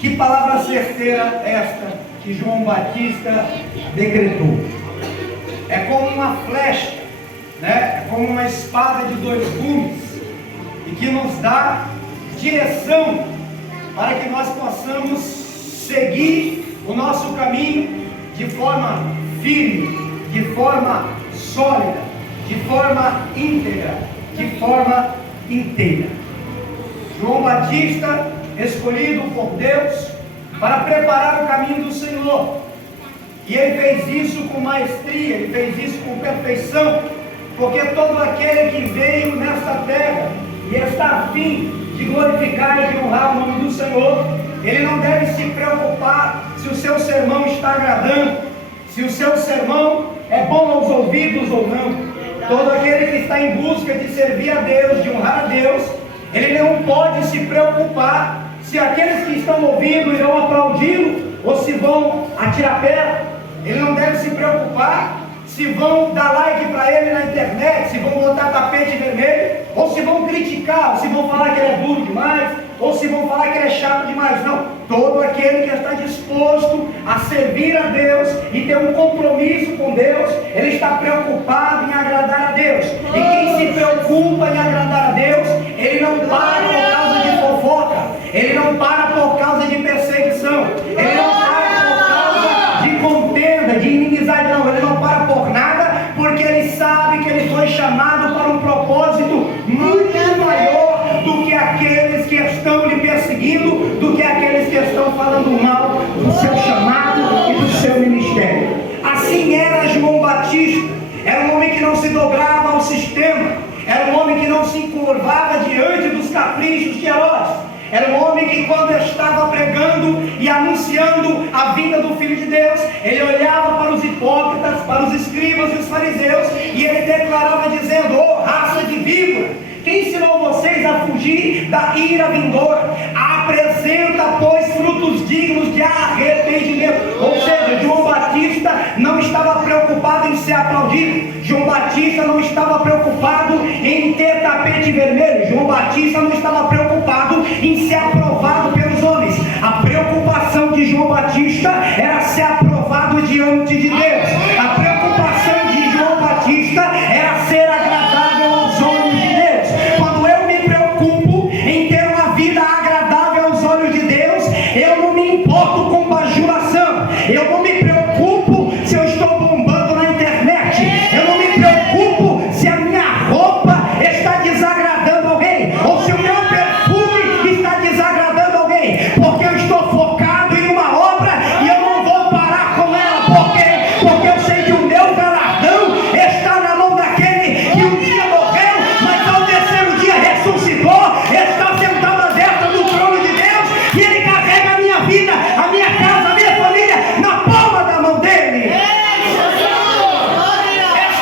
Que palavra certeira esta que João Batista decretou. É como uma flecha, né? É como uma espada de dois gumes, e que nos dá direção para que nós possamos seguir o nosso caminho de forma firme, de forma sólida, de forma íntegra, de forma inteira. João Batista, escolhido por Deus para preparar o caminho do Senhor, e ele fez isso com maestria, ele fez isso com perfeição, porque todo aquele que veio nesta terra e está a fim de glorificar e de honrar o nome do Senhor, ele não deve se preocupar se o seu sermão está agradando, se o seu sermão é bom aos ouvidos ou não. Todo aquele que está em busca de servir a Deus, de honrar a Deus, ele não pode se preocupar se aqueles que estão ouvindo irão aplaudi-lo ou se vão atirar pedra. Ele não deve se preocupar se vão dar like para ele na internet, se vão botar tapete vermelho, ou se vão criticar, ou se vão falar que ele é duro demais, ou se vão falar que ele é chato demais. Não, todo aquele que está disposto a servir a Deus e ter um compromisso com Deus, ele está preocupado em agradar a Deus. E quem se preocupa em agradar a Deus, ele não para por causa de fofoca, ele não para por causa de perseguição, ele não para por causa de contenda, de inimizade, não, ele não para por nada, porque ele sabe que ele foi chamado para um propósito muito maior do que aqueles que estão lhe perseguindo, do que aqueles que estão falando mal do seu chamado e do seu ministério. Assim era João Batista. Era um homem que não se dobrava ao sistema, era um homem que não se encurvava diante dos caprichos de Herodes. Era um homem que, quando estava pregando e anunciando a vinda do Filho de Deus, ele olhava para os hipócritas, para os escribas e os fariseus, e ele declarava dizendo: "Ó raça de víbora, quem ensinou vocês a fugir da ira vindoura? Apresenta, pois, frutos dignos de arrependimento." Ou seja, João Batista não estava preocupado em ser aplaudido. João Batista não estava preocupado em ter tapete vermelho. João Batista não estava preocupado em ser aprovado pelos homens. A preocupação de João Batista era ser aprovado diante de Deus. A preocupação de João Batista era ser agradável aos olhos de Deus. Quando eu me preocupo em ter uma vida agradável aos olhos de Deus, eu não me importo com bajulação, eu não me preocupo se eu estou bombando na internet, eu não me preocupo se a minha roupa está desagradando alguém, ou se o meu perfume está desagradando alguém, porque eu estou focado em uma obra e eu não vou parar com ela, porque eu sei que o meu galardão está na mão daquele que um dia morreu, mas ao terceiro dia ressuscitou, está sentado à destra do trono de Deus, e ele carrega a minha vida, a minha casa, a minha família na palma da mão dele. Essa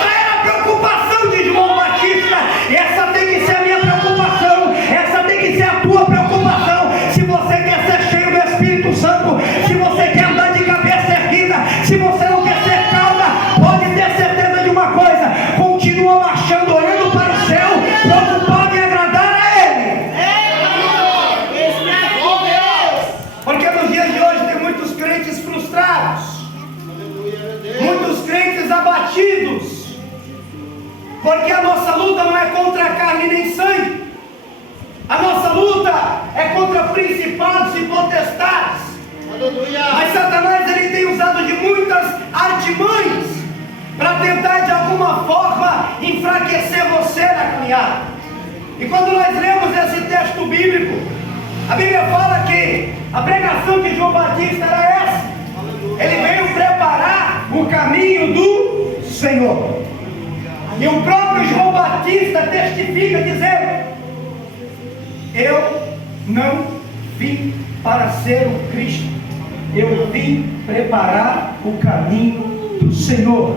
era a preocupação de João Batista. Essa tem que ser a minha preocupação, essa tem que ser a tua preocupação. Se você quer ser cheio do Espírito Santo, se você quer andar de cabeça erguida, se você não quer ser cauda, pode ter certeza de uma coisa: continua marchando, olhando para o céu, preocupado em agradar a Ele. Porque nos dias de hoje tem muitos crentes frustrados, muitos crentes abatidos, porque a nossa luta não é contra a carne nem sangue, a nossa luta é contra principados e potestades. Mas Satanás, ele tem usado de muitas artimanhas para tentar de alguma forma enfraquecer você na caminhada. E quando nós lemos esse texto bíblico, a Bíblia fala que a pregação de João Batista era essa: ele veio preparar o caminho do Senhor. E o próprio João Batista testifica dizendo: eu não vim para ser o Cristo, eu vim preparar o caminho do Senhor.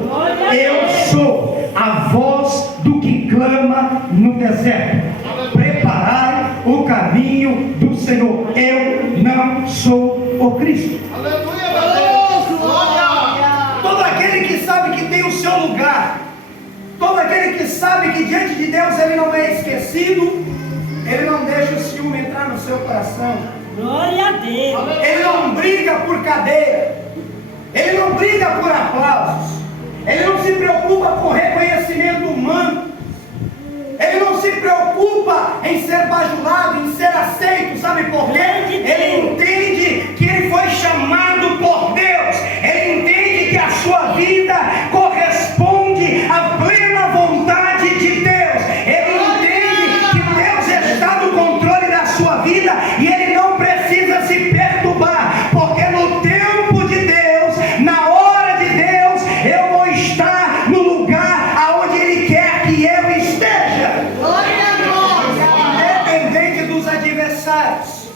Eu sou a voz do que clama no deserto: preparai o caminho do Senhor. Eu não sou o Cristo. Todo aquele que sabe que tem o seu lugar, todo aquele que sabe que diante de Deus ele não é esquecido, ele não deixa o ciúme entrar no seu coração. Glória a Deus. Ele não briga por cadeira. Ele não briga por aplausos. Ele não se preocupa com reconhecimento humano. Ele não se preocupa em ser bajulado, em ser aceito. Sabe por quê? Ele entende que ele foi chamado por Deus. Ele entende que a sua vida corresponde à plena vontade de Deus. Ele entende que Deus está no controle da sua vida e ele não precisa se perturbar, porque no tempo de Deus, na hora de Deus, eu vou estar no lugar aonde Ele quer que eu esteja. Independente dos adversários.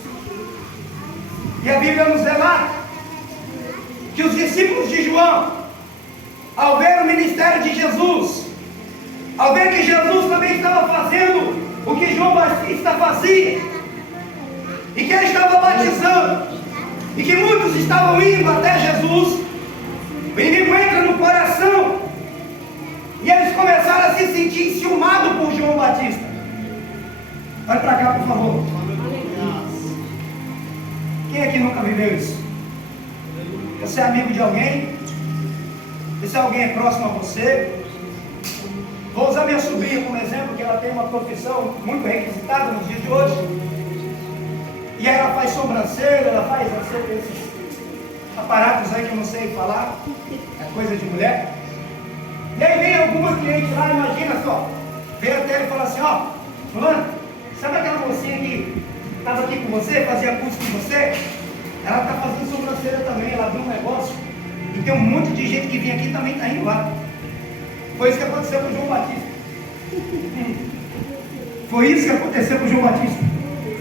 E a Bíblia nos relata que os discípulos de João, ao ver o ministério de Jesus, ao ver que Jesus também estava fazendo o que João Batista fazia, e que ele estava batizando, e que muitos estavam indo até Jesus, o inimigo entra no coração, e eles começaram a se sentir enciumados por João Batista. Vai para cá, por favor. Quem aqui nunca viveu isso? Você é amigo de alguém? Esse alguém é próximo a você? Vou usar minha sobrinha como exemplo, que ela tem uma profissão muito requisitada nos dias de hoje. E aí ela faz sobrancelha, ela faz esses aparatos aí que eu não sei falar, é coisa de mulher. E aí vem alguma cliente lá, imagina só, vem até ele e fala assim: ó, fulano, sabe aquela mocinha que estava aqui com você, fazia curso com você? Ela está fazendo sobrancelha também, ela abriu um negócio, e tem um monte de gente que vem aqui e também está indo lá. Foi isso que aconteceu com o João Batista. Foi isso que aconteceu com o João Batista.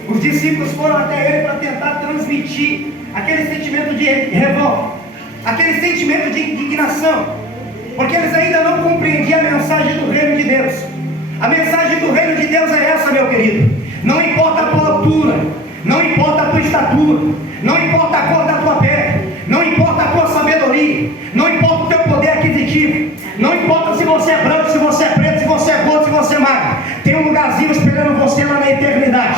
Os discípulos foram até ele para tentar transmitir aquele sentimento de revolta, aquele sentimento de indignação, porque eles ainda não compreendiam a mensagem do reino de Deus. A mensagem do reino de Deus é essa, meu querido. Não importa a tua altura, não importa a tua estatura, não importa a cor da tua pele, não importa a tua sabedoria, não importa o teu poder aquisitivo, não importa se você é branco, se você é preto, se você é gordo, se você é magro, tem um lugarzinho esperando você lá na eternidade.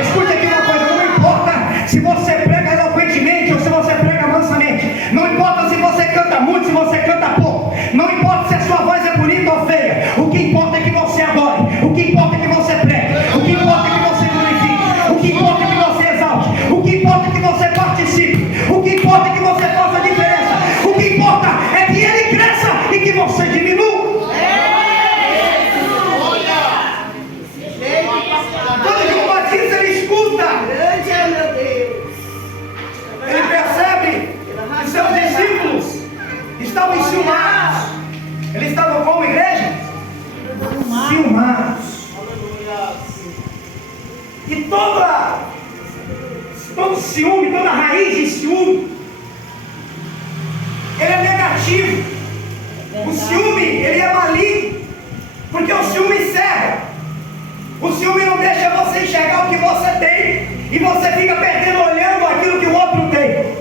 Escute aqui uma coisa: não importa se você prega eloquentemente ou se você prega mansamente, não importa se você canta muito, se você canta pouco, não importa se a sua voz é bonita ou feia, o que importa é que você adore, o que importa é que você pregue, o que importa é que você glorifique, o que importa é que você exalte, o que importa é que você participe, o que importa é que você faça a diferença, o que importa é que ele cresça e que você diminua. Quando João Batista ele escuta, ele percebe que seus discípulos estavam enciumados. Eles estavam como igreja? Enciumados. E todo ciúme, toda raiz de ciúme, ele é negativo. O ciúme, ele é maligno, porque o ciúme cega. O ciúme não deixa você enxergar o que você tem, e você fica perdendo olhando aquilo que o outro tem.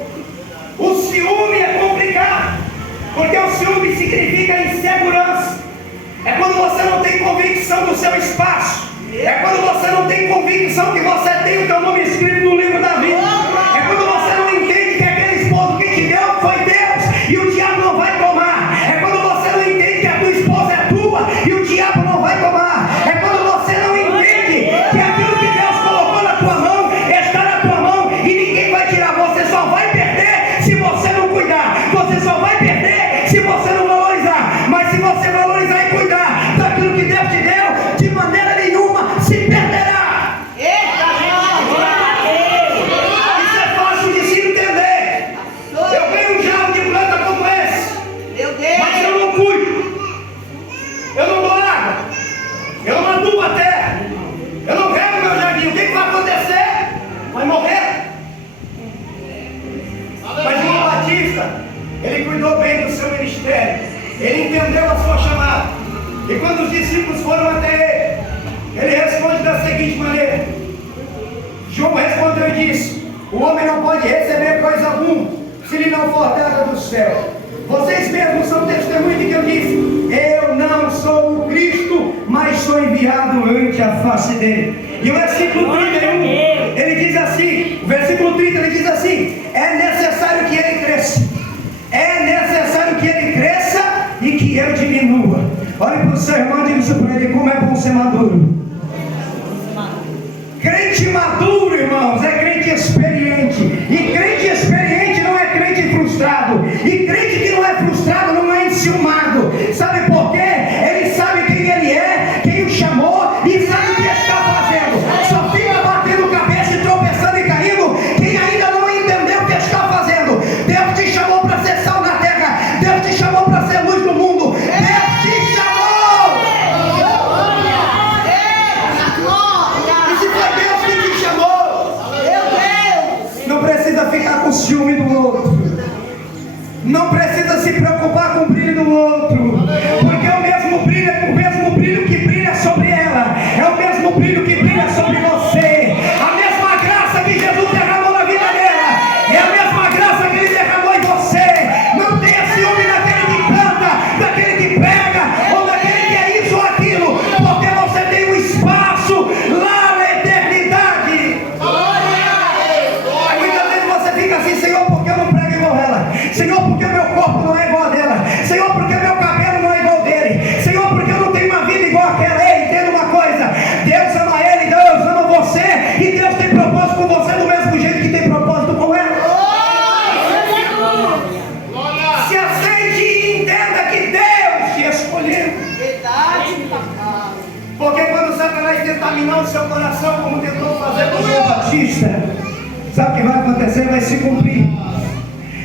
O ciúme é complicado, porque o ciúme significa insegurança. É quando você não tem convicção do seu espaço. É quando você não tem convicção que você tem o teu nome escrito no livro da vida. É quando você não entende que aquele esposo que te deu foi Deus e o diabo não vai tomar. É quando você não entende que a tua esposa é tua e o diabo não vai tomar. É quando você não entende que aquilo que Deus colocou na tua mão está na tua mão e ninguém vai tirar. Você só vai perder se você não cuidar. Você só vai perder se você não valorizar. Mas se você valorizar e cuidar daquilo que Deus te deu, de maneira nenhuma se perderá. Isso é fácil de se entender. Eu ganho um jarro de planta como esse, mas eu não cuido, eu não dou água, eu não adubo a terra, eu não rego meu jardim. O que vai acontecer? Vai morrer. Mas João Batista, ele cuidou bem do seu ministério, ele entendeu a sua chamada. E quando os discípulos foram até ele responde da seguinte maneira: João respondeu e disse: o homem não pode receber coisa alguma se lhe não for dada do céu. Vocês mesmos são testemunhas de que eu disse: eu não sou o Cristo, mas sou enviado ante a face dele. E o versículo 31, ele diz assim, o versículo isso para ele: como é bom ser maduro. Crente maduro, irmãos, é crente experiente. E crente experiente não é crente frustrado. E crente que não é frustrado não é enciumado. Sabe por quê? Ele sabe quem ele é, quem o chamou e sabe o que está fazendo. Só fica batendo cabeça e tropeçando e caindo quem ainda não entendeu o que está fazendo. Deus te chamou para ser sal na terra. Deus te chamou para ser luz no mundo. Deus te chamou. Não precisa ficar com ciúme do outro. Não precisa se preocupar com o brilho do outro. Porque o mesmo brilho que brilha sobre ela é o mesmo brilho que brilha sobre você. A mesma graça que Jesus derramou na vida dela é a mesma graça que Ele derramou em você. Não tenha ciúme daquele que canta, daquele que prega, ou daquele que é isso ou aquilo, porque você tem um espaço lá na eternidade. Fica assim: Senhor, porque eu não prego igual ela? Senhor, porque meu corpo não é igual a dela? Senhor, porque meu cabelo não é igual dele? Senhor, porque eu não tenho uma vida igual àquela? Ei, entenda uma coisa: Deus ama ele, Deus ama você, e Deus tem propósito com você do mesmo jeito que tem propósito com ela. Se aceite e entenda que Deus te escolheu. Porque quando Satanás tenta minar o seu coração, como tentou fazer com João Batista, sabe o que vai acontecer? Vai se cumprir.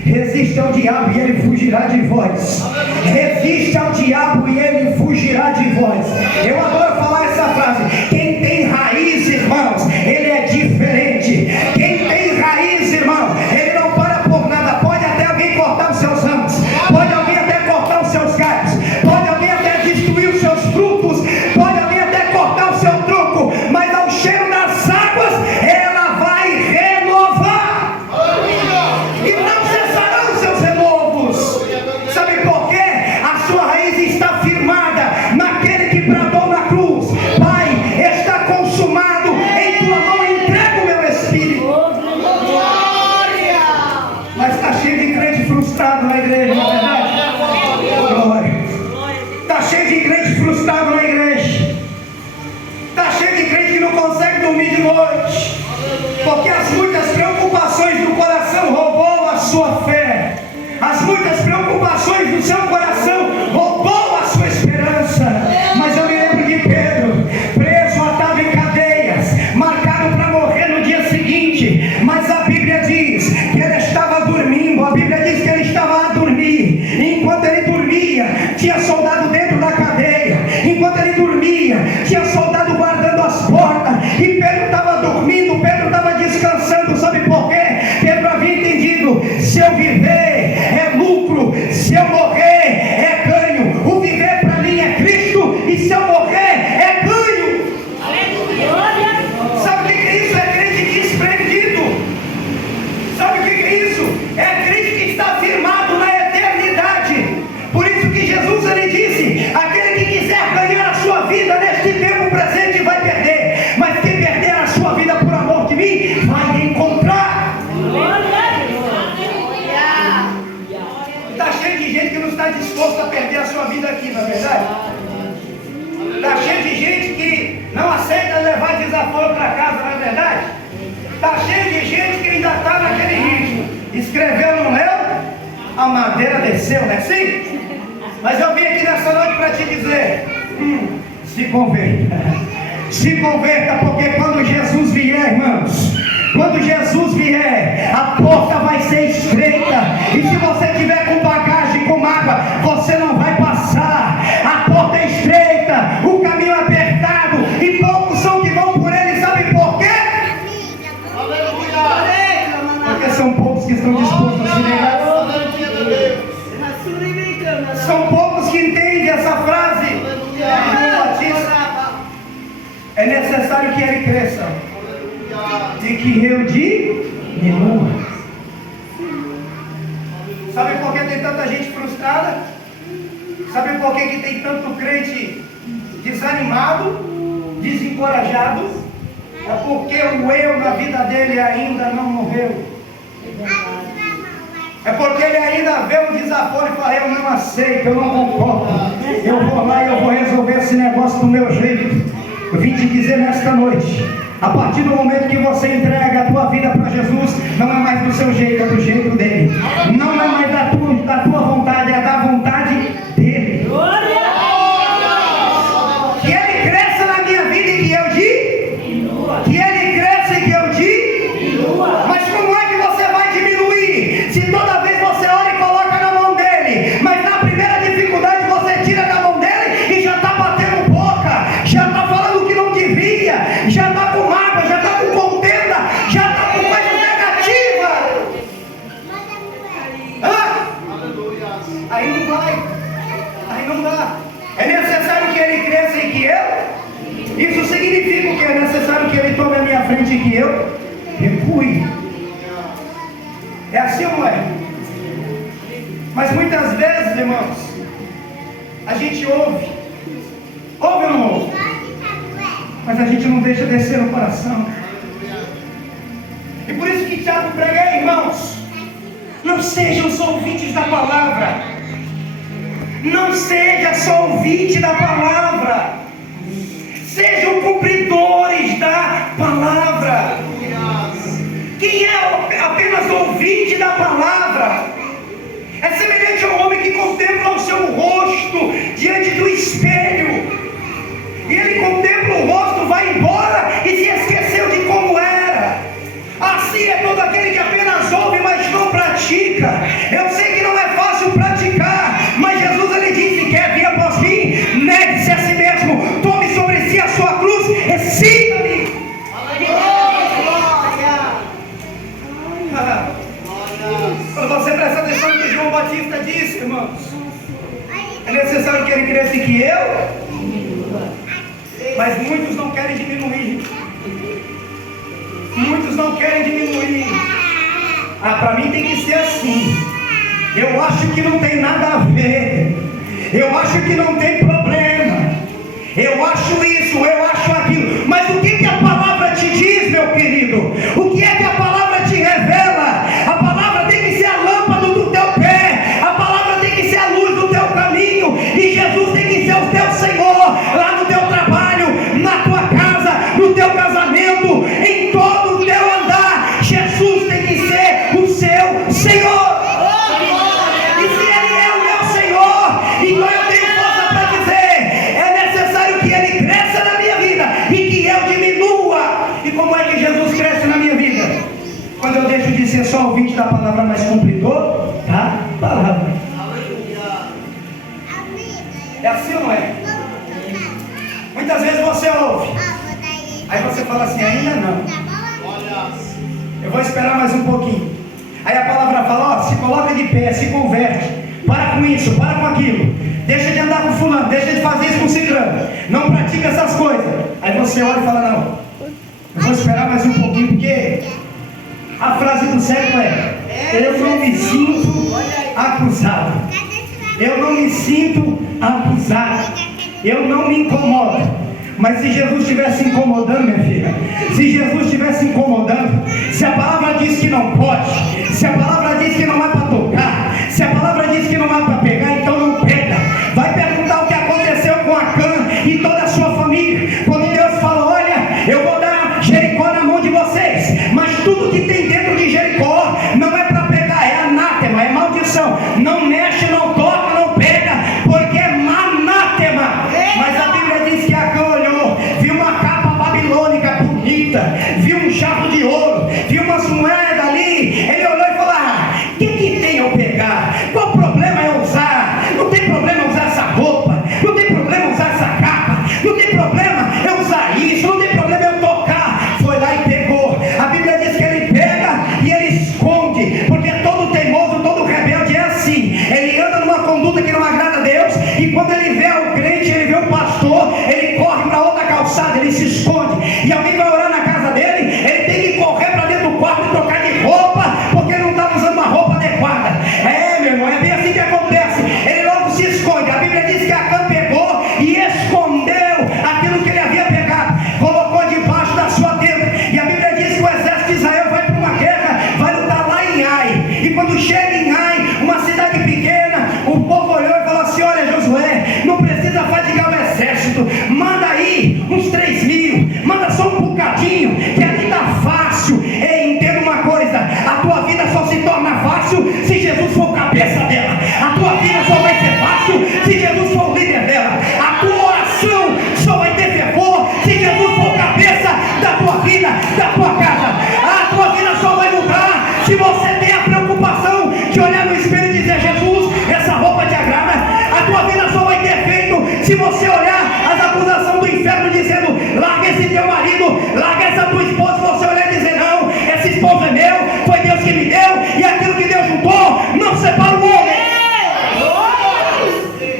Resiste ao diabo e ele fugirá de vós. Resiste ao diabo e ele fugirá de vós. Eu adoro falar essa frase: quem tem raiz, irmãos, ele é diferente. Quem tem raiz, irmão, ele não para por nada. Pode até alguém cortar os seus ramos, pode alguém até cortar os seus galhos, pode alguém até destruir os seus frutos, pode alguém até cortar o seu tronco, mas ao cheiro das águas ela vai renovar. E não cessarão seus renovos. Sabe por quê? A sua raiz está firmada naquele que bradou na cruz: Pai, está consumado, em tua mão entrego o meu espírito. Mas está cheio de crente frustrado na igreja, não é verdade? Glória. Está cheio de crente frustrado na igreja. Está cheio de crente que não consegue dormir de noite, porque as muitas preocupações do coração roubou a sua fé. As muitas preocupações do seu coração roubou a sua esperança. Mas eu me lembro de Pedro, preso, atado em cadeias, marcado para morrer no dia seguinte. Mas a Bíblia diz que ele estava dormindo. A Bíblia diz que ele estava a dormir. E enquanto ele dormia, tinha soldado dentro da cadeia. Enquanto ele dormia, tinha soldado guardando as portas. E Pedro estava dormindo, Pedro estava descansando. Sabe por quê? Pedro havia entendido: se eu viver é lucro, se eu morrer é ganho. O viver para mim é Cristo, e se eu morrer é ganho. Sabe o que é isso? É crente desprendido. Sabe o que é isso? É crente que está firmado na eternidade. Por isso que Jesus, ele disse: aquele que quiser ganhar a sua vida neste tempo presente vai perder, mas quem perder a sua vida por amor de mim vai encontrar. Está cheio de gente que não está disposto a perder a sua vida aqui, não é verdade? Está cheio de gente que não aceita levar desaforo para casa, não é verdade? Está cheio de gente que ainda está naquele ritmo: escreveu, não leu, a madeira desceu, não é assim? Mas eu vim aqui nessa noite para te dizer: se converta. Se converta, porque quando Jesus vier, irmãos, quando Jesus vier, a porta vai ser estreita. E se você tiver com bagagem, com mágoa, você não vai passar. A porta é estreita, o caminho é apertado, e poucos são que vão por ele. Sabe por quê? Porque são poucos que estão dispostos a se negar. São poucos que entendem essa frase. É necessário que ele cresça e que eu diminua. Sabe por que tem tanta gente frustrada? Sabe por que tem tanto crente desanimado, desencorajado? É porque o eu na vida dele ainda não morreu. É porque ele ainda vê um desaforo e fala: eu não aceito, eu não concordo, eu vou lá e eu vou resolver esse negócio do meu jeito. Eu vim te dizer nesta noite, a partir do momento que você entrega a tua vida para Jesus, não é mais do seu jeito, é do jeito dele. Não é mais da tua vontade, é da vontade dele. Que ele cresça na minha vida e que eu diminua. Que ele cresça e que eu diminua. Mas como é que você vai diminuir? Se toda vez você ora e coloca na mão dele, mas na primeira dificuldade você tira da mão dele e já está batendo boca, já está falando que não devia, já está com mágoa, já está com contenda, já está com coisa negativa. Aí não vai, aí não dá. É necessário que ele cresça e que eu. Isso significa o que? É necessário que ele tome a minha frente e que eu recue. É assim ou não é? Mas muitas vezes, irmãos, a gente ouve ou não ouve, mas a gente não deixa descer no coração. E por isso que Tiago prega: irmãos, não sejam só ouvintes da palavra. Não seja só ouvinte da palavra, sejam cumpridores da palavra. Quem é apenas ouvinte da palavra é semelhante ao homem que contempla o seu rosto diante do espelho, e ele contempla o rosto, vai embora e se esqueceu de como era. Assim é todo aquele que apenas ouve, mas não pratica. Eu sei que não é fácil praticar, mas Jesus ele disse: quer vir após mim, negue-se a si mesmo, tome sobre si a sua cruz e siga-me. Quando você presta atenção no que João Batista disse, irmãos, é necessário que ele cresça e que eu, mas muitos não querem diminuir. Muitos não querem diminuir. Para mim tem que ser assim. Eu acho que não tem nada a ver. Eu acho que não tem problema. Eu acho isso, eu acho aquilo. Mas o que a palavra te diz, meu querido? O que é que a palavra te revela? A palavra tem que ser a lâmpada do teu pé. A palavra tem que ser a luz do teu caminho. E Jesus tem que ser o teu Senhor lá no teu trabalho, na tua casa, no teu casamento, em todo o teu andar. Jesus tem que ser o seu Senhor. E se Ele é o meu Senhor, então eu tenho força para dizer: é necessário que Ele cresça na minha vida e que eu diminua. E como é que Jesus cresce na minha vida? Quando eu deixo de ser só ouvinte da palavra, mas cumpridor da palavra. É assim ou não é? Muitas vezes você ouve, aí você fala assim: ainda não, eu vou esperar mais um pouquinho. Aí a palavra fala: ó, se coloca de pé, se converte, para com isso, para com aquilo, deixa de andar com fulano, deixa de fazer isso com ciclano, não pratica essas coisas. Aí você olha e fala: não, eu vou esperar mais um pouquinho, porque a frase do século é: eu não me sinto acusado, eu não me sinto acusado, eu não me incomodo. Mas se Jesus estivesse incomodando, minha filha, se Jesus estivesse incomodando, se a palavra diz que não pode, se a palavra diz que não é para tocar, se a palavra diz que não é para pegar, então não pega. Vai perguntar o que aconteceu com Acã e toda a sua família, quando Deus fala: olha, eu vou dar Jericó na mão de vocês, mas tudo que tem dentro de Jericó não é para pegar, é anátema, é maldição, não mexe, não toca, não pega, porque é anátema. Mas a Bíblia diz que Acã olhou, viu uma capa babilônica bonita, viu um jarro de ouro, viu umas moedas ali, ele olhou e falou: o que tem eu pegar? Qual problema é usar? Não tem problema usar essa roupa, não tem problema usar essa capa, não tem problema eu usar isso, não tem problema eu tocar. Foi lá e pegou. A Bíblia diz que ele pega e ele esconde, porque todo teimoso, todo rebelde é assim, ele vida, da tua casa. A tua vida só vai mudar se você tem a preocupação de olhar no espelho e dizer: Jesus, essa roupa te agrada. A tua vida só vai ter feito se você olhar as acusações do inferno dizendo: larga esse teu marido, larga essa tua esposa. Você olhar e dizer: não, esse esposo é meu, foi Deus que me deu, e aquilo que Deus juntou não separa o homem.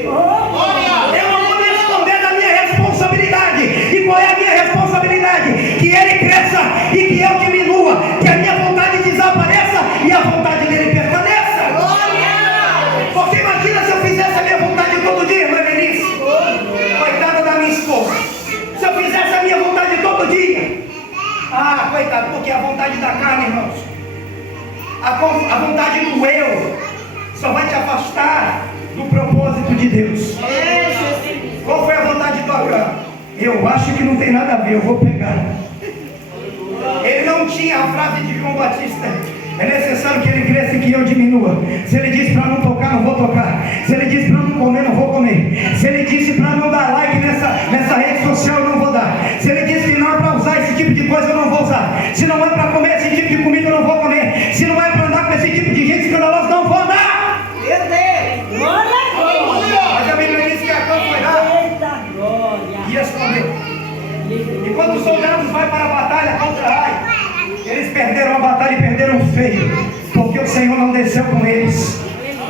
Eu não vou me esconder da minha responsabilidade. E qual é a minha responsabilidade? Que ele cresça e que eu diminua, que a minha vontade desapareça e a vontade dele permaneça. Porque imagina se eu fizesse a minha vontade todo dia, irmã Denise. Coitada da minha esposa. Se eu fizesse a minha vontade todo dia. Ah, coitado, porque a vontade da carne, irmãos, a vontade do eu só vai te afastar do propósito de Deus. Qual foi a vontade do Abraão? Eu acho que não tem nada a ver, eu vou pegar. Ele não tinha a frase de João Batista: é necessário que ele cresça e que eu diminua. Se ele disse para não tocar, não vou tocar. Se ele disse para não comer, não vou comer. Se ele disse para não dar like nessa rede social, eu não vou dar. Se ele disse que não é para usar esse tipo de coisa, eu não vou usar. Se não é para comer esse tipo de comida, eu não vou comer. Se não é para andar com esse tipo de gente escandalosa, não vou andar. Meu Deus! Glória! Mas a Bíblia diz que Acã foi lá e escondeu. E quando os soldados vão para a batalha contra Ai, eles perderam a batalha e perderam feio, porque o Senhor não desceu com eles.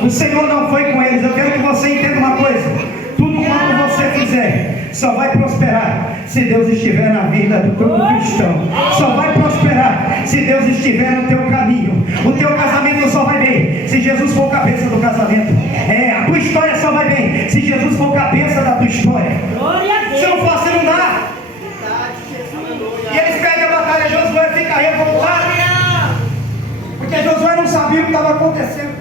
O Senhor não foi com eles. Eu quero que você entenda uma coisa: tudo quanto você fizer só vai prosperar se Deus estiver na vida do cristão. Só vai prosperar se Deus estiver no teu caminho. O teu casamento só vai bem se Jesus for o cabeça do casamento. A tua história só vai bem se Jesus for o cabeça da tua história. Se não for assim, não dá. E eles perdem a batalha. Josué fica revoltado, porque Josué não sabia o que estava acontecendo.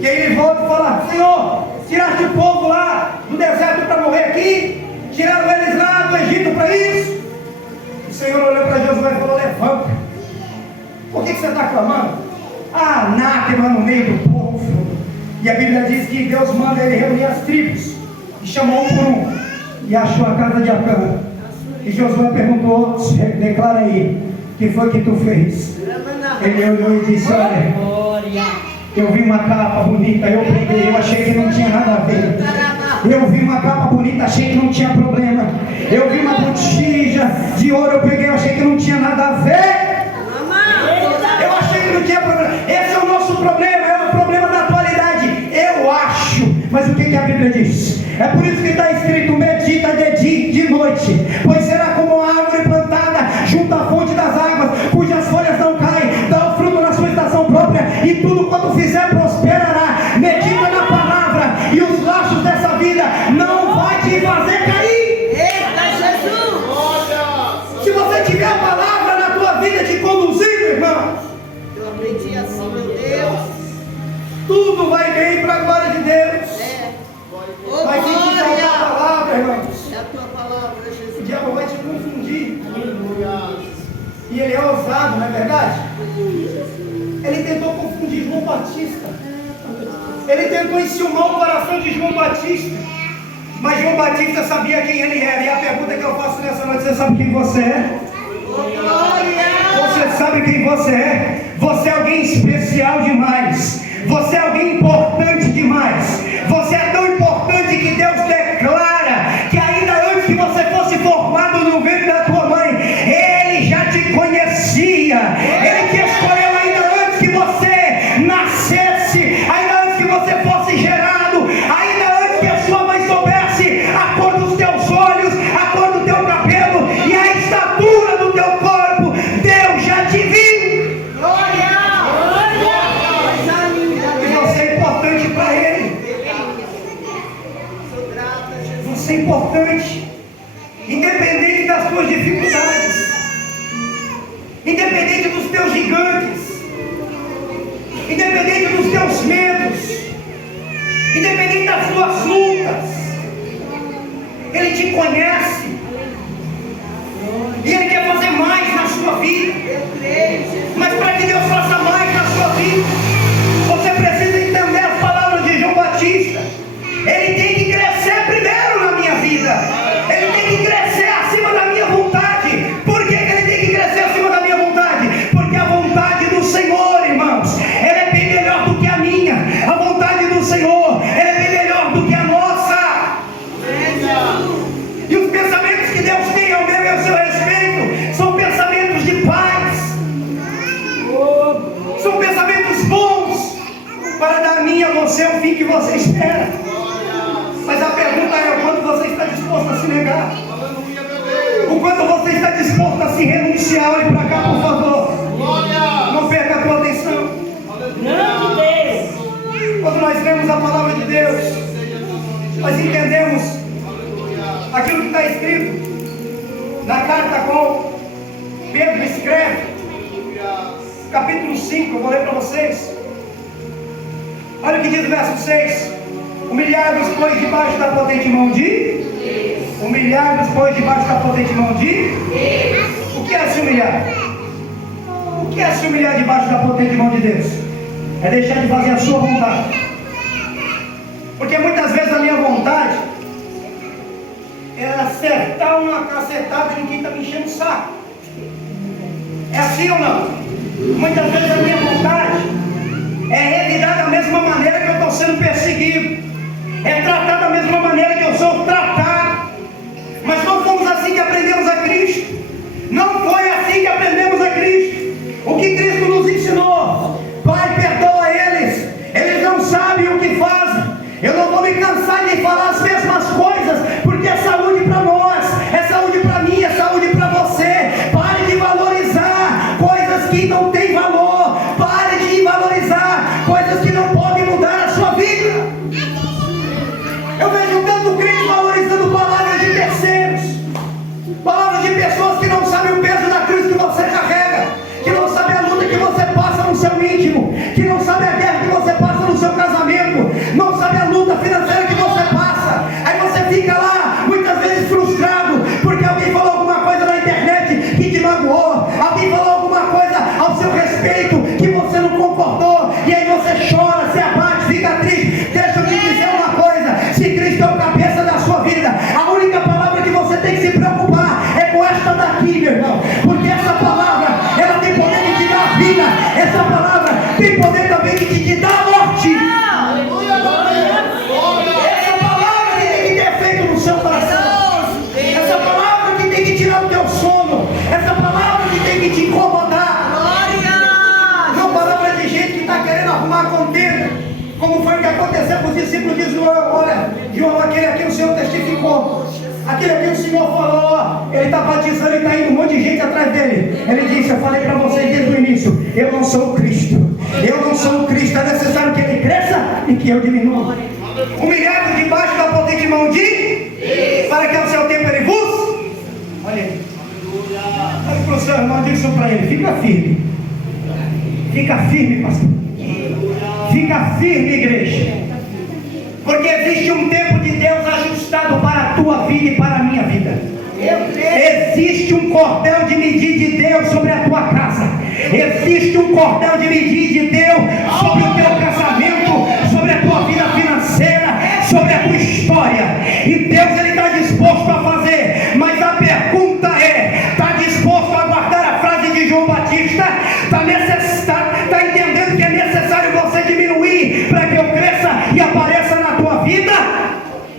E aí ele volta e fala: Senhor, tiraste o povo lá do deserto para morrer aqui? Tiraram eles lá do Egito para isso? O Senhor olhou para Josué e falou: levanta. Por que você está clamando? Anátema no meio do povo. E a Bíblia diz que Deus manda ele reunir as tribos, e chamou um por um, e achou a casa de Acã. E Josué perguntou: declara aí, o que foi que tu fez? Ele olhou e disse: olha, eu vi uma capa bonita, eu peguei, eu achei que não tinha nada a ver. Eu vi uma capa bonita, achei que não tinha problema. Eu vi uma botija de ouro, eu peguei, eu achei que não tinha nada a ver. Eu achei que não tinha problema. Esse é o nosso problema, é o problema da atualidade. Eu acho. Mas o que a Bíblia diz? É por isso que está escrito: medita de dia e de noite, pois será como a árvore plantada junto à fonte das águas, cujas folhas não caem, dá o fruto na sua estação própria, e tudo quanto fizer prosperará. Medita na palavra, e os laços dessa vida não vai te fazer cair. Eita Jesus! Se você tiver a palavra na tua vida te conduzindo, irmão, Eu aprendi assim, meu Deus. tudo vai bem para a glória de Deus. Ô, Mas se te faltar a glória! palavra, irmãos, É a tua palavra, o Jesus. diabo vai te confundir. E ele é ousado, não é verdade? Ele tentou confundir João Batista. Ele tentou enciumar o coração de João Batista. Mas João Batista sabia quem ele era. E a pergunta que eu faço nessa noite: você sabe quem você é? Ô, glória! Você sabe quem você é? Você é alguém especial demais. Você é alguém importante demais. Você é tão importante que Deus declara que ainda antes que você fosse formado no ventre da tua mãe, Ele já te conhecia. Ele te escolheu ainda antes que você nascesse, ainda antes que você fosse gerado, ainda antes que a sua mãe soubesse a cor dos teus olhos, a cor do teu cabelo e a estatura do teu corpo. Deus já te viu. Glória! Coisa linda! E você é importante para Ele. Sou grata, Jesus. Você é importante, independente das tuas dificuldades, independente dos teus gigantes, independente dos teus medos, independente das tuas lutas. Ele te conhece e Ele quer fazer mais na sua vida. Eu creio, Jesus. Mas para que Deus faça mais na sua vida, você precisa entender as palavras de João Batista. Ele tem que crescer primeiro na minha vida. Ele tem que crescer acima da minha vontade. Por que ele olhe para cá, por favor. Não perca a tua atenção. Grande Deus. Quando nós lemos a palavra de Deus, nós entendemos aquilo que está escrito na carta com Pedro escreve, capítulo 5, eu vou ler para vocês. Olha o que diz o verso 6: humilhai-vos, pois, debaixo da potente mão de Deus. Humilhai-vos, pois, debaixo da potente mão de Deus. O que é se humilhar? O que é se humilhar debaixo da potente mão de Deus? É deixar de fazer a sua vontade. Porque muitas vezes a minha vontade é acertar uma cacetada em quem está me enchendo o saco. É assim ou não? Muitas vezes a minha vontade é revidar da mesma maneira que eu estou sendo perseguido, é tratar da mesma maneira que eu sou tratado. Mas não fomos assim que aprendemos a Cristo. Não foi assim que aprendemos a Cristo. O que Cristo nos ensinou: Pai, perdoa eles, eles não sabem o que fazem. Eu não vou me cansar de falar as mesmas coisas, porque é saúde para nós, é saúde para mim, é saúde para você. Pare de valorizar coisas que não têm valor. Pare de valorizar coisas que não podem mudar a sua vida. Eu vejo tanto crente valorizando palavras de terceiros, palavras de pessoas que não sabem o peso da cruz que você carrega, que não sabem a luta que você passa no seu íntimo, que não sabem a guerra que você passa no seu casamento, não sabe a luta financeira que você passa. Aí você fica lá, muitas vezes frustrado, porque alguém falou alguma coisa na internet que te magoou, alguém falou alguma coisa ao seu respeito que você não concordou, e aí você chora, se abate, fica triste. Deixa eu te dizer uma coisa: se Cristo é o cabeça da sua vida, a única palavra que você tem que se preocupar é com esta daqui, meu irmão, porque essa palavra, ela tem poder de te dar vida, essa palavra tem poder também de te dar a morte. Essa palavra que tem que ter efeito no seu coração, essa palavra que tem que tirar o teu sono, essa palavra que tem que te incomodar. Não palavra de gente que está querendo arrumar contenda, como foi o que aconteceu com os discípulos de João. Olha, João, aquele aqui o Senhor testificou, aquele aqui o Senhor falou, ele está batizando e está indo um monte de gente atrás dele. Ele disse: eu falei para vocês desde o início, eu não sou o Cristo, eu não sou o Cristo, é necessário que ele cresça e que eu diminua. Humilhado debaixo da potente mão de, para que ao seu tempo ele vos. Olha aí, olha para o seu irmão, diga isso para ele: fica firme, fica firme, pastor, fica firme, igreja, porque existe um tempo de Deus ajustado para a tua vida e para a minha vida. Existe um cordel de medir de Deus sobre a tua casa. Existe um cordel de medir de Deus sobre o teu casamento, sobre a tua vida financeira, sobre a tua história. E Deus, ele está disposto a fazer. Mas a pergunta é: está disposto a guardar a frase de João Batista? Está entendendo que é necessário você diminuir para que eu cresça e apareça na tua vida?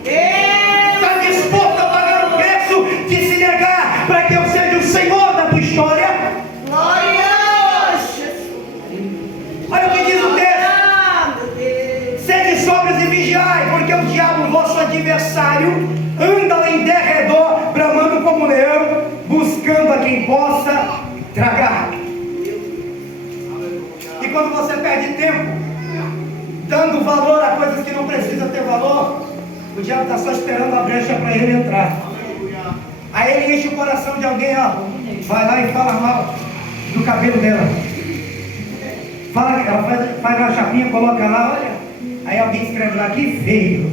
Está disposto a pagar o preço de se negar para que eu seja o Senhor da tua história? Olha o que diz o texto: sede sóbrios e vigiai, porque o diabo, vosso adversário, anda em derredor, bramando como leão, buscando a quem possa tragar. E quando você perde tempo dando valor a coisas que não precisam ter valor, o diabo está só esperando a brecha para ele entrar. Aí ele enche o coração de alguém, ó, vai lá e fala mal do cabelo dela. Fala, ela faz uma chapinha, coloca lá, olha. Aí alguém escreve lá: que feio.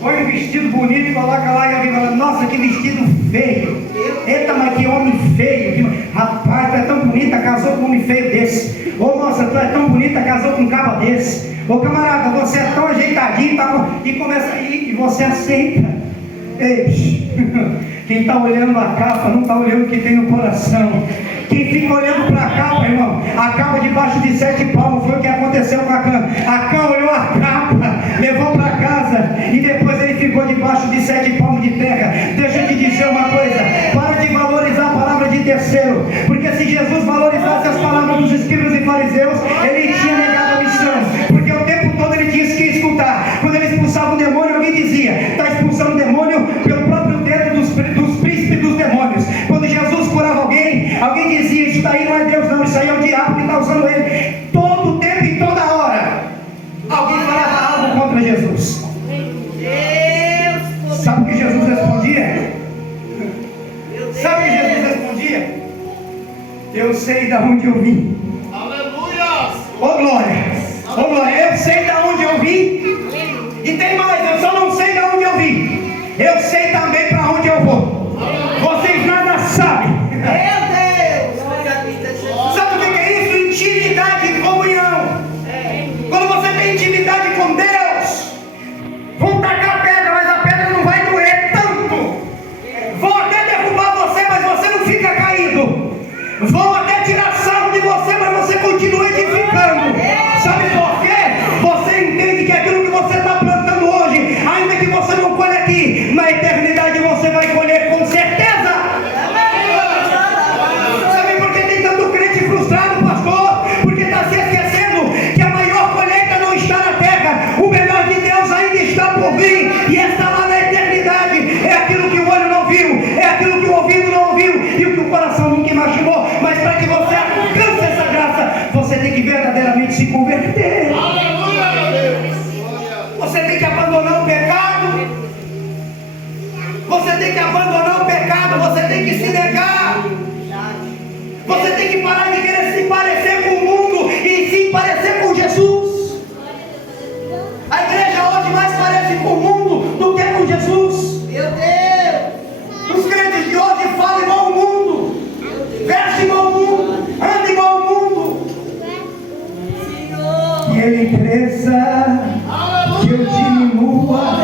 Põe um vestido bonito e coloca lá, e alguém fala: nossa, que vestido feio. Eita, mas que homem feio. Rapaz, tu é tão bonita, casou com um homem feio desse. Ô moça, tu é tão bonita, casou com um cabo desse. Ô camarada, você é tão ajeitadinho, e começa aí, e você aceita. Ei, quem está olhando a capa não está olhando o que tem no coração. Quem fica olhando para a capa, irmão, a capa debaixo de 7 palmos, foi o que aconteceu com a Acã. Acã olhou a capa, levou para casa, e depois ele ficou debaixo de 7 palmos de terra. Deixa eu te dizer uma coisa: para de valorizar a palavra de terceiro, porque se Jesus valorizasse as palavras dos escribas e fariseus, ele tinha negado a missão, porque o tempo todo ele tinha que escutar. Quando ele expulsava o demônio, alguém dizia: está expulsando o demônio pelo próprio dedo dos príncipes dos demônios. Quando Jesus curava alguém, isso daí não é Deus não, isso aí é o diabo que está usando ele todo o tempo e toda hora. Alguém falava algo contra Jesus. Sabe o que Jesus respondia? Sabe o que Jesus respondia? Eu sei de onde eu vim. Aleluia! Ô glória! Ô glória! Eu sei de onde eu vim. E tem mais, eu só não sei de onde eu vim. Eu sei também para onde eu vou. Vocês nada sabem. Sabe o que é isso? Intimidade e comunhão. Quando você tem intimidade com Deus, vão tacar a pedra, mas a pedra não vai doer tanto. Vão até derrubar você, mas você não fica caído. Vão até tirar sarro de você, mas você continua edificando. Sabe por quê? Você entende que aquilo que você está plantando hoje, ainda que você não colhe aqui, na eternidade você vai colher com certeza. Sabe por que tem tanto crente frustrado, pastor? Porque está se esquecendo que a maior colheita não está na terra. O melhor de Deus ainda está por vir e está lá na eternidade. É aquilo que o olho não viu, é aquilo que o ouvido não ouviu e o que o coração nunca imaginou. Mas para que você alcance essa graça, você tem que verdadeiramente se converter. Você tem que abandonar o pecado. Você tem que abandonar o pecado. Você tem que se negar. Você tem que parar de querer se parecer com o mundo e se parecer com Jesus. A igreja hoje mais parece com o mundo do que com Jesus. Meu Deus! Os crentes de hoje falam igual ao mundo, vestem igual ao mundo, andam igual ao mundo. Que ele cresça, que eu diminua,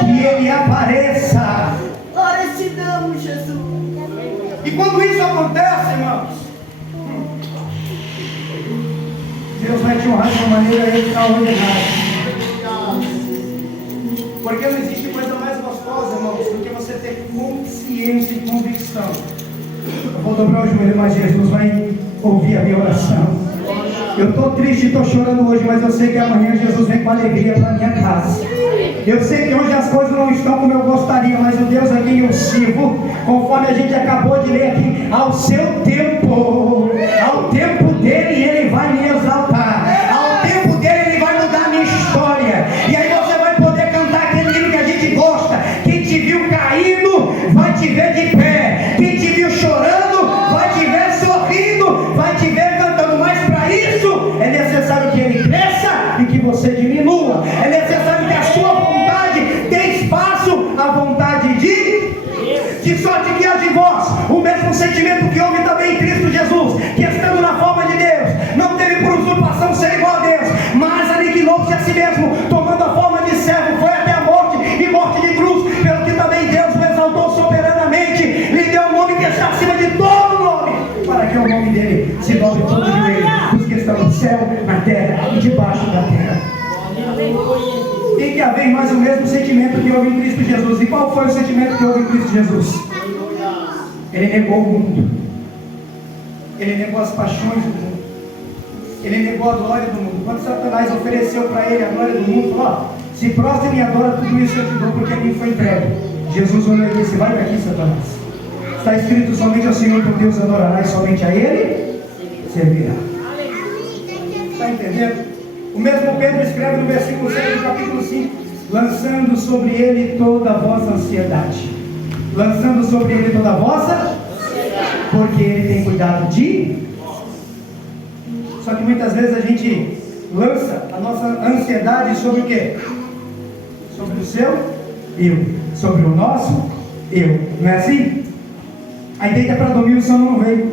que ele apareça. Glória te damos, Jesus. E quando isso acontece, irmãos, Deus vai te honrar de uma maneira extraordinária. Porque não existe coisa mais gostosa, irmãos, do que você ter consciência e convicção. Eu vou dobrar o joelho, mas Jesus vai ouvir a minha oração. Eu estou triste e estou chorando hoje, mas eu sei que amanhã Jesus vem com alegria para minha casa. Eu sei que hoje as coisas não estão como eu gostaria, mas o Deus a quem eu sirvo, conforme a gente acabou de ler aqui, ao seu tempo, ao tempo dele, ele vai me exaltar. Ao tempo dele, ele vai mudar a minha história. E aí você vai poder cantar aquele hino que a gente gosta. Quem te viu caído, vai te ver de pé. Quem te viu chorando, vai te ver sorrindo, vai te ver cantando. Mas para isso, é necessário que ele cresça e que você diminua. É necessário que a sua vontade dê espaço à vontade de sorte que há de vós o mesmo sentimento que houve também em Cristo Jesus, que estando na forma de Deus, não teve por usurpação ser igual a Deus, mas aniquilou-se a si mesmo, tomando a forma de servo, foi até a morte e morte de cruz, pelo que também Deus o exaltou soberanamente, lhe deu um nome que está acima de todo nome, para que o nome dele se dobre todo o joelho, os que estão no céu, na terra e debaixo da terra. Tem que haver mais o mesmo sentimento que houve em Cristo Jesus. E qual foi o sentimento que houve em Cristo Jesus? Ele negou o mundo. Ele negou as paixões do mundo. Ele negou a glória do mundo. Quando Satanás ofereceu para ele a glória do mundo, falou: se prostra e me adora, tudo isso eu te dou, porque a mim foi entregue. Jesus olhou e disse: vai daqui, Satanás. Está escrito: somente ao Senhor teu Deus adorarás, somente a Ele servirá. Está entendendo? O mesmo Pedro escreve no versículo 6 do capítulo 5: lançando sobre ele toda a vossa ansiedade. Lançando sobre ele toda a vossa, porque ele tem cuidado de. Só que muitas vezes a gente lança a nossa ansiedade sobre o quê? Sobre o seu eu, sobre o nosso eu. Não é assim? Aí deita para dormir, o sono não veio.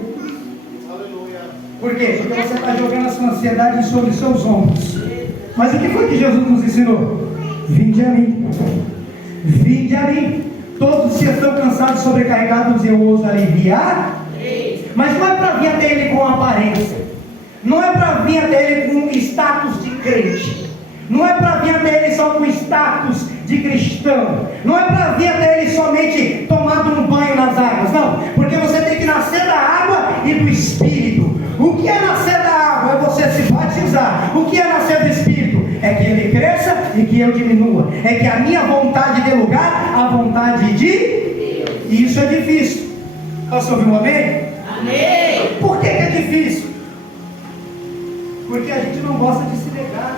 Por quê? Porque você está jogando a sua ansiedade sobre os seus ombros. Mas o que foi que Jesus nos ensinou? Vinde a mim. Vinde a mim. Todos que estão cansados e sobrecarregados, eu os aliviar. Mas não é para vir até Ele com aparência. Não é para vir até Ele com status de crente. Não é para vir até Ele só com status de cristão. Não é para vir até Ele somente tomado um banho nas águas. Não. Porque você tem que nascer da água e do Espírito. O que é nascer da água? É você se batizar. O que é nascer do Espírito? É que Ele cresça e que eu diminua. É que a minha vontade dê lugar à vontade de Deus. E isso é difícil. Posso ouvir um amém? Amém. Por que porque a gente não gosta de se negar.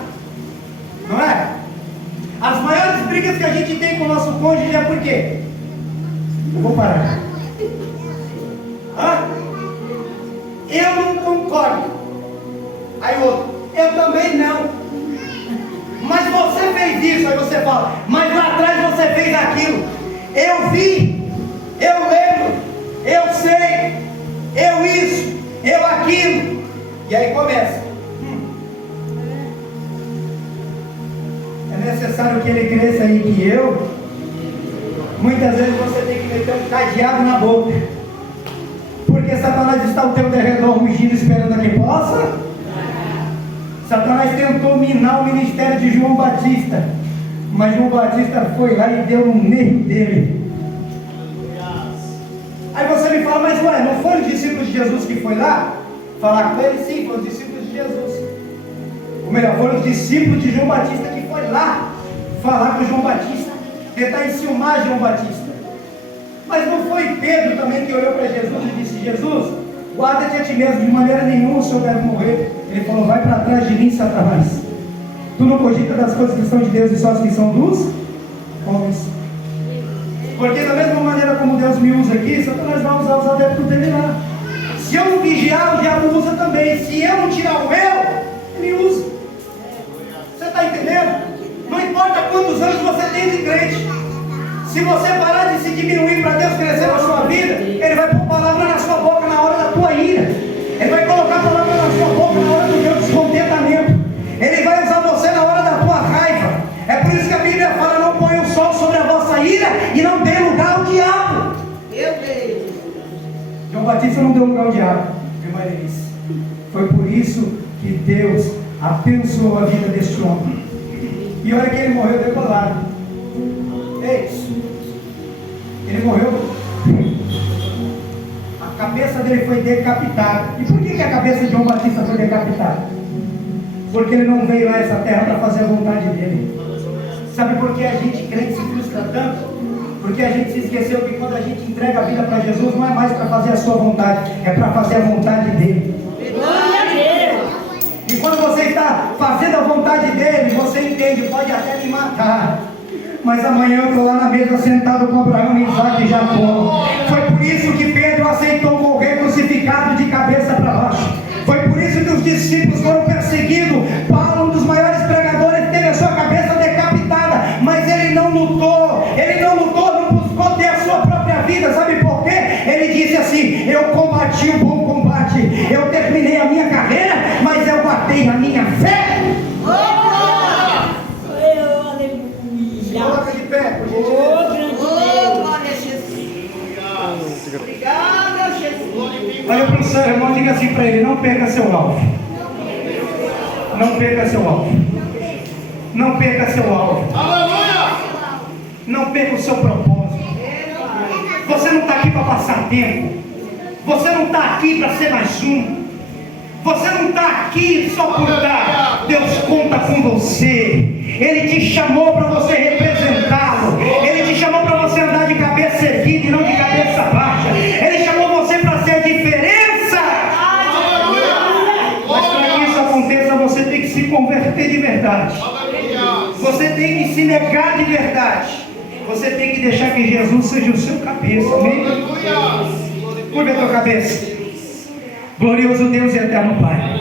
Não é? As maiores brigas que a gente tem com o nosso cônjuge é por quê? Eu vou parar. Eu não concordo. Aí o outro, eu também não. Mas você fez isso. Aí você fala, mas lá atrás você fez aquilo. Eu vi, eu lembro, eu sei, eu isso, eu aquilo. E aí começa. É necessário que ele cresça aí que eu. Muitas vezes você tem que meter um cadeado na boca, porque Satanás está ao teu derredor rugindo, esperando a que possa. Satanás tentou minar o ministério de João Batista, mas João Batista foi lá e deu no meio dele. Aí você me fala, mas ué, não foram os discípulos de Jesus que foi lá falar com ele? Sim, foram os discípulos de Jesus. Ou melhor, foram os discípulos de João Batista que foi lá falar com João Batista, tentar enciumar João Batista. Mas não foi Pedro também que olhou para Jesus e disse, Jesus, guarda-te a ti mesmo, de maneira nenhuma o Senhor deve morrer. Ele falou, vai para trás de mim, Satanás. Tu não cogita das coisas que são de Deus e só as que são dos homens. Porque da mesma maneira como Deus me usa aqui, Satanás vai usar os adeptos dele lá. Se eu não vigiar, o diabo usa também. Se eu não tirar o meu, ele usa. Você está entendendo? Não importa quantos anos você tem de crente, se você parar de se diminuir para Deus crescer na sua vida, ele vai pôr palavra na sua boca na hora da tua ira. Ele vai colocar palavra na sua boca na hora do teu descontentamento. Ele vai usar você na hora da tua raiva. É por isso que a Bíblia fala, não põe o sol sobre a vossa ira e não dê lugar ao diabo. Meu Deus. João Batista não deu lugar ao diabo, irmã Denise. Foi por isso que Deus abençoou a vida desse homem. E olha que ele morreu decolado. É isso. Ele morreu. A cabeça dele foi decapitada. E por que a cabeça de João Batista foi decapitada? Porque ele não veio a essa terra para fazer a vontade dele. Sabe por que a gente crente se frustra tanto? Porque a gente se esqueceu que quando a gente entrega a vida para Jesus, não é mais para fazer a sua vontade, é para fazer a vontade dele. E quando você está fazendo a vontade dele, você entende, pode até me matar, mas amanhã eu estou lá na mesa sentado com Abraão, Isaac e Jacó. Foi por isso que Pedro aceitou morrer crucificado de cabeça para baixo. Foi por isso que os discípulos foram perseguidos. Paulo, um dos maiores pregadores, teve a sua cabeça decapitada, mas ele não lutou, não buscou ter a sua própria vida. Sabe por quê? Ele disse assim, eu combati o bom combate, eu terminei a minha carreira, mas eu guardei a minha fé. Coloca de pé, por gentileza. Glória a Jesus. Obrigada, Jesus. Olha para o seu irmão, diga assim para ele, não perca seu alvo. Não perca seu alvo. Não perca seu alvo. Não perca o seu propósito. Você não está aqui para passar tempo. Você não está aqui para ser mais um. Você não está aqui só por estar. Deus conta com você. Ele te chamou para você representá-lo. Ele te chamou para você andar de cabeça erguida e não de cabeça baixa. Ele chamou você para ser a diferença. Mas para que isso aconteça, você tem que se converter de verdade. Você tem que se negar de verdade. Você tem que deixar que Jesus seja o seu cabeça. Amém? Curva a tua cabeça. Glorioso Deus e eterno Pai.